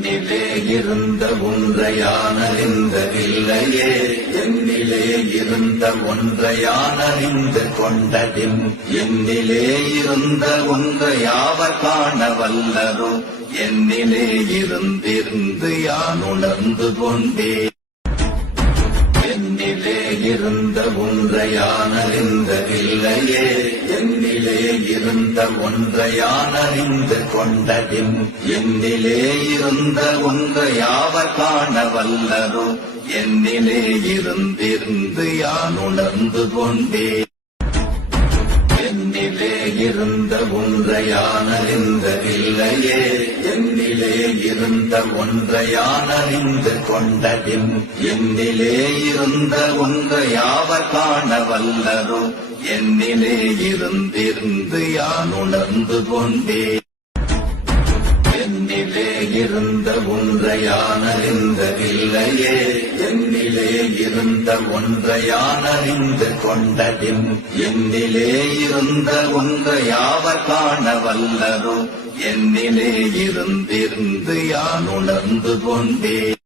என்னிலே இருந்த ஒன்றையானறிந்ததில்லையே, என்னிலே இருந்த ஒன்றையானறிந்து கொண்டதின், என்னிலே இருந்த ஒன்றையாவர் காண வல்லரோ, என்னிலே இருந்திருந்து யான் உணர்ந்து கொண்டேன். என்னிலே இருந்த ஒன்றையானறிந்ததில்லையே, என்னிலே இருந்த ஒன்றையானறிந்து கொண்டதின், என்னிலே இருந்த ஒன்றையாவர் காண வல்லரோ, என்னிலே இருந்திருந்து யான் உணர்ந்து கொண்டேன். என்னிலே இருந்த ஒன்றையானறிந்ததில்லையே, என்னிலே இருந்த ஒன்றையானறிந்து கொண்டதின், என்னிலே இருந்த ஒன்றையாவர் காண வல்லரோ, என்னிலே இருந்திருந்து யான் உணர்ந்து கொண்டேன். என்னிலே இருந்த ஒன்றையானறிந்ததில்லையே, என்னிலே இருந்த ஒன்றையானறிந்து கொண்டதின், என்னிலே இருந்த ஒன்றையாவர் காண வல்லரோ, என்னிலே இருந்திருந்து யான் உணர்ந்து கொண்டேன்.